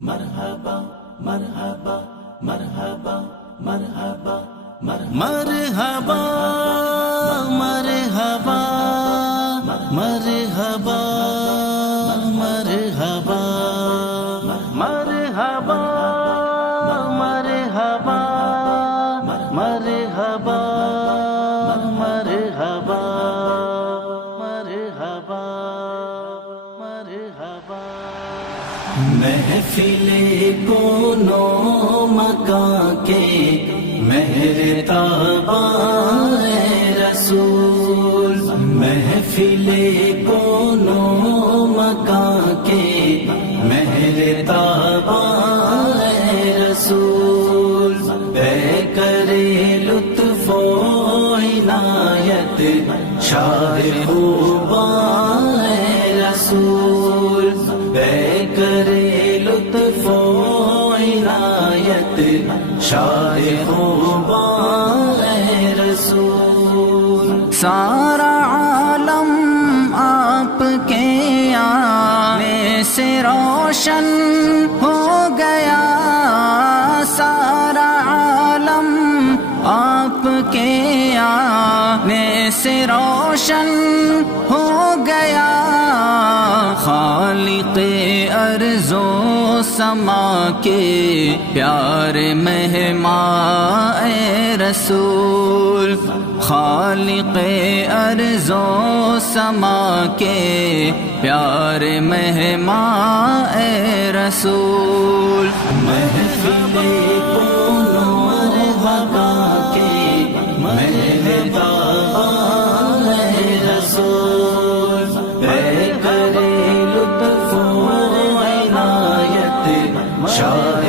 مرحبا مرحبا مرحبا مرحبا مرحبا مرحبا مرحبا مرحبا مرحبا مرحبا مرحبا مرحبا مرحبا مرحبا محفل کونوں مکان کے مہرتاباں رسول، محفل کونوں مکان کے مہرتاباں رسول، بے کرے لطف و عنایت شاہ خوباں رسول، بے کرے لطف و عنایت شاہ خوباں رسول۔ سارا عالم آپ کے آنے سے روشن ہو گیا، سارا عالم آپ کے آنے سے روشن ہو گیا، خالق ارض و سما کے پیارے مہمان اے رسول، خالق ارض و سما کے پیارے مہمان اے رسول، محفل کونوں مرحبا کے مہربان اے رسول، بے کرے لطف و عنایت شاہ